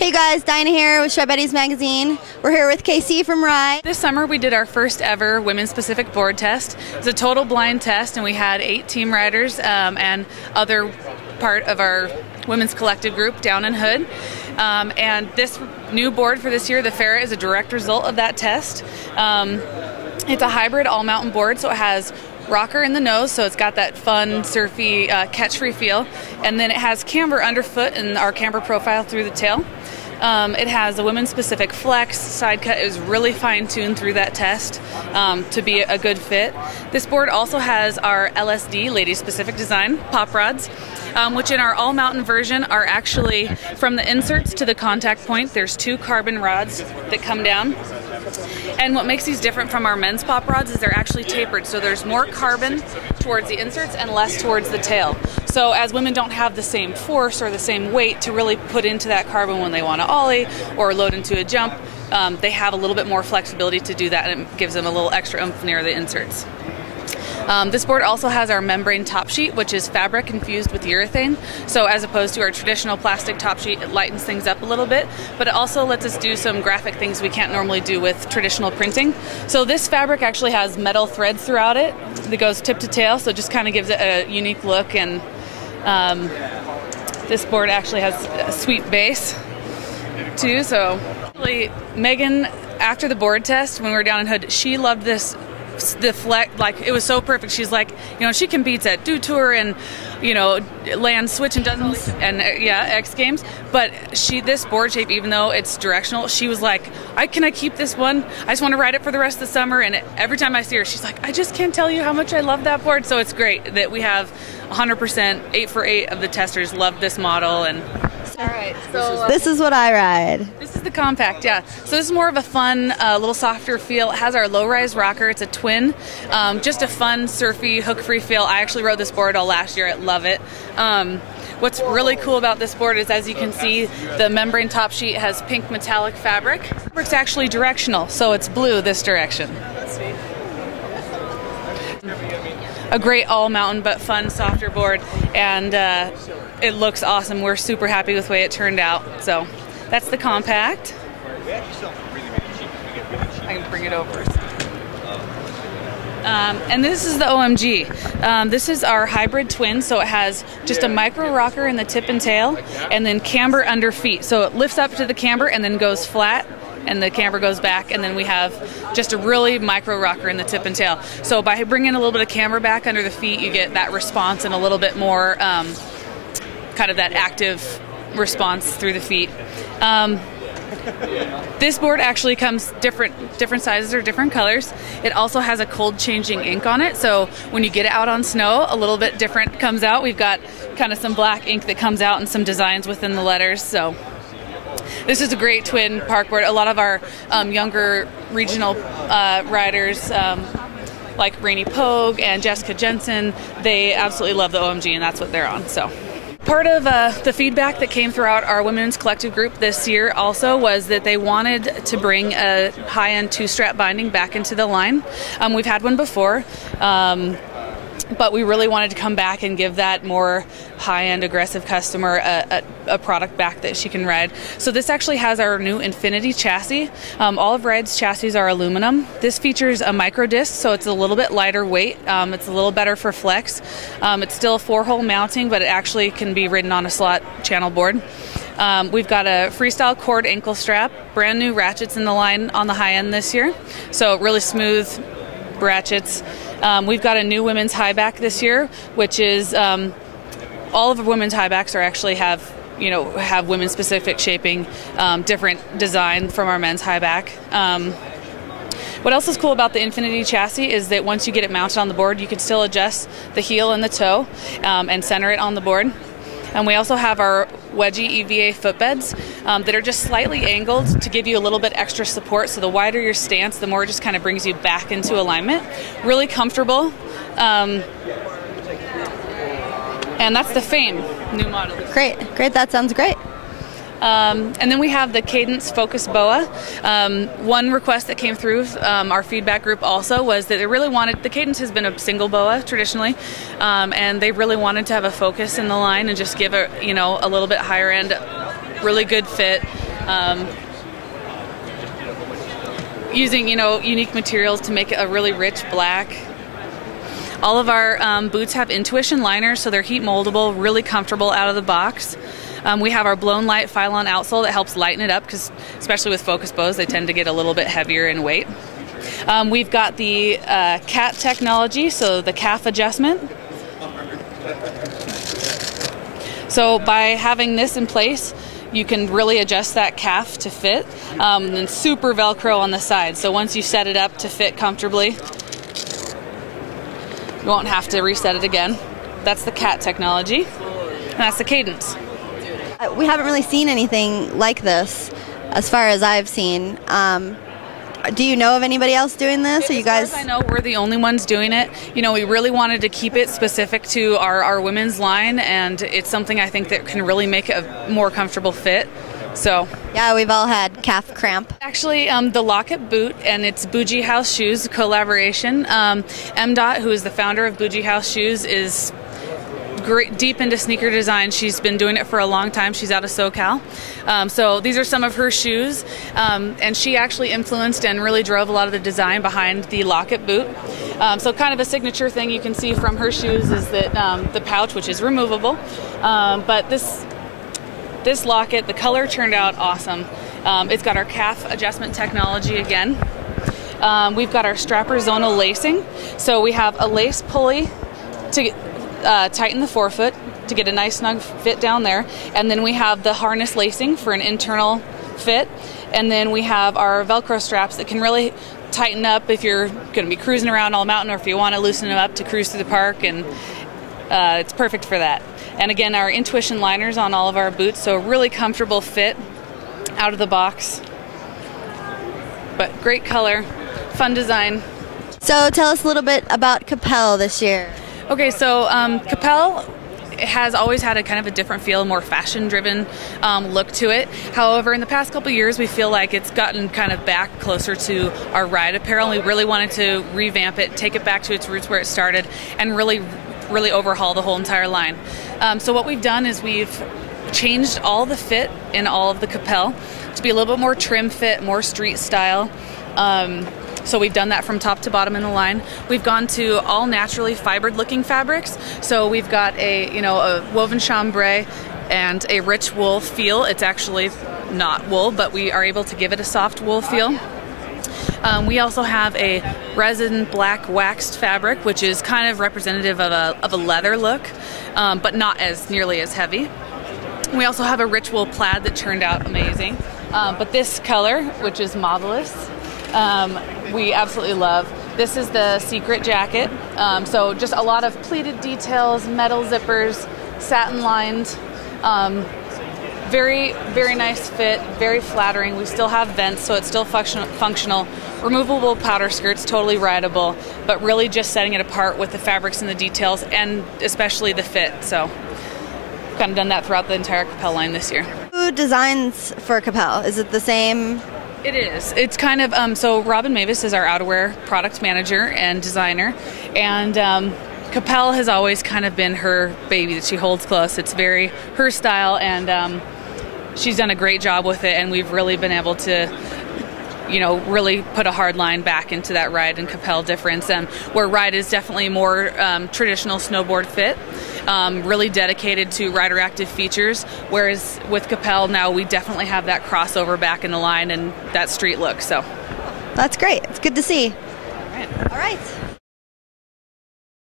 Hey guys, Dinah here with Betties magazine. We're here with Casey from Rye. This summer we did our first ever women's specific board test. It's a total blind test and we had 8 team riders and other part of our women's collective group down in Hood. And this new board for this year, the Ferret, is a direct result of that test. It's a hybrid all-mountain board, so it has rocker in the nose, so it's got that fun, surfy, catch-free feel. And then it has camber underfoot and our camber profile through the tail. It has a women's-specific flex. Side cut is really fine-tuned through that test to be a good fit. This board also has our LSD, lady-specific design, pop rods, which in our all-mountain version are actually from the inserts to the contact point. There's 2 carbon rods that come down. And what makes these different from our men's pop rods is they're actually tapered, so there's more carbon towards the inserts and less towards the tail. So as women don't have the same force or the same weight to really put into that carbon when they want to ollie or load into a jump, they have a little bit more flexibility to do that, and it gives them a little extra oomph near the inserts. This board also has our membrane top sheet, which is fabric infused with urethane. So as opposed to our traditional plastic top sheet, it lightens things up a little bit, but it also lets us do some graphic things we can't normally do with traditional printing. So this fabric actually has metal threads throughout it that goes tip to tail, so it just kind of gives it a unique look. And this board actually has a sweet base too. So Megan, after the board test, when we were down in Hood, she loved this. The flex, like, it was so perfect. She's like, you know, she competes at Dew Tour and, you know, land switch and dozens and X Games. But this board shape, even though it's directional, she was like, can I keep this one? I just want to ride it for the rest of the summer. And every time I see her, she's like, I just can't tell you how much I love that board. So it's great that we have 100%, 8 for 8 of the testers love this model. And all right, so this is what I ride. This is the compact, yeah. So this is more of a fun, little softer feel. It has our low-rise rocker. It's a twin. Just a fun, surfy, hook-free feel. I actually rode this board all last year. I love it. What's really cool about this board is, as you can see, the membrane top sheet has pink metallic fabric. The fabric's actually directional, so it's blue this direction. A great all-mountain but fun, softer board, and it looks awesome. We're super happy with the way it turned out. So that's the compact. I can bring it over. And this is the OMG. This is our hybrid twin, so it has just a micro rocker in the tip and tail, and then camber under feet. So it lifts up to the camber and then goes flat, and the camber goes back, and then we have just a really micro rocker in the tip and tail. So by bringing a little bit of camber back under the feet, you get that response and a little bit more kind of that active response through the feet. This board actually comes different sizes or different colors. It also has a cold changing ink on it, so when you get it out on snow, a little bit different comes out. We've got kind of some black ink that comes out and some designs within the letters. So this is a great twin park board. A lot of our younger regional riders, like Rainey Pogue and Jessica Jensen, they absolutely love the OMG, and that's what they're on. So part of the feedback that came throughout our women's collective group this year also was that they wanted to bring a high-end 2-strap binding back into the line. We've had one before, but we really wanted to come back and give that more high-end aggressive customer a product back that she can ride. So this actually has our new Infinity chassis. All of Ride's chassis are aluminum. This features a micro disc, so it's a little bit lighter weight. It's a little better for flex. It's still a 4-hole mounting, but it actually can be ridden on a slot channel board. We've got a freestyle cord ankle strap, brand new ratchets in the line on the high end this year, so really smooth ratchets. We've got a new women's high back this year, which is all of the women's high backs are actually have women's specific shaping, different design from our men's high back. What else is cool about the Infinity chassis is that once you get it mounted on the board, you can still adjust the heel and the toe and center it on the board. And we also have our wedgie EVA footbeds that are just slightly angled to give you a little bit extra support. So the wider your stance, the more it just kind of brings you back into alignment. Really comfortable. And that's the Fame new model. Great, that sounds great. And then we have the Cadence Focus Boa. One request that came through our feedback group also was that they really wanted, the Cadence has been a single boa traditionally, and they really wanted to have a focus in the line and just give it, a little bit higher end, really good fit. Using, unique materials to make it a really rich black. All of our boots have Intuition liners, so they're heat moldable, really comfortable out of the box. We have our blown light Phylon outsole that helps lighten it up, because especially with focus bows, they tend to get a little bit heavier in weight. We've got the cat technology, so the calf adjustment. So by having this in place, you can really adjust that calf to fit, and then super Velcro on the side. So once you set it up to fit comfortably, you won't have to reset it again. That's the cat technology, and that's the Cadence. We haven't really seen anything like this, as far as I've seen. Do you know of anybody else doing this? Or you guys? As far as I know, we're the only ones doing it. We really wanted to keep it specific to our women's line, and it's something I think that can really make it a more comfortable fit. So yeah, we've all had calf cramp. Actually, the Locket boot, and it's Bougie House Shoes collaboration. MDOT, who is the founder of Bougie House Shoes, is deep into sneaker design. She's been doing it for a long time. She's out of SoCal. So these are some of her shoes, and she actually influenced and really drove a lot of the design behind the Locket boot. So kind of a signature thing you can see from her shoes is that the pouch, which is removable, but this Locket, the color turned out awesome. It's got our calf adjustment technology again. We've got our strapper zonal lacing. So we have a lace pulley to tighten the forefoot to get a nice snug fit down there, and then we have the harness lacing for an internal fit, and then we have our Velcro straps that can really tighten up if you're going to be cruising around all mountain, or if you want to loosen them up to cruise through the park, and it's perfect for that. And again, our Intuition liners on all of our boots, so really comfortable fit out of the box, but great color, fun design. So tell us a little bit about Capel this year. Okay, so Capel has always had a kind of a different feel, more fashion-driven look to it. However, in the past couple of years, we feel like it's gotten kind of back closer to our ride apparel, and we really wanted to revamp it, take it back to its roots where it started, and really overhaul the whole entire line. So what we've done is we've changed all the fit in all of the Capel to be a little bit more trim fit, more street style. So we've done that from top to bottom in the line. We've gone to all naturally fibered looking fabrics. So we've got a woven chambray and a rich wool feel. It's actually not wool, but we are able to give it a soft wool feel. We also have a resin black waxed fabric, which is kind of representative of a leather look, but not as nearly as heavy. We also have a rich wool plaid that turned out amazing. But this color, which is Marvelous, we absolutely love. This is the Secret jacket. So just a lot of pleated details, metal zippers, satin lined. Very, very nice fit, very flattering. We still have vents, so it's still functional. Removable powder skirts, totally rideable, but really just setting it apart with the fabrics and the details, and especially the fit. So kind of done that throughout the entire Capel line this year. Who designs for Capel? Is it the same? It is. It's kind of, so Robin Mavis is our outerwear product manager and designer, and Capel has always kind of been her baby that she holds close. It's very her style, and she's done a great job with it, and we've really been able to really put a hard line back into that ride and Capel difference, where ride is definitely more traditional snowboard fit, really dedicated to rider active features, whereas with Capel now we definitely have that crossover back in the line and that street look. So that's great. It's good to see. All right. All right.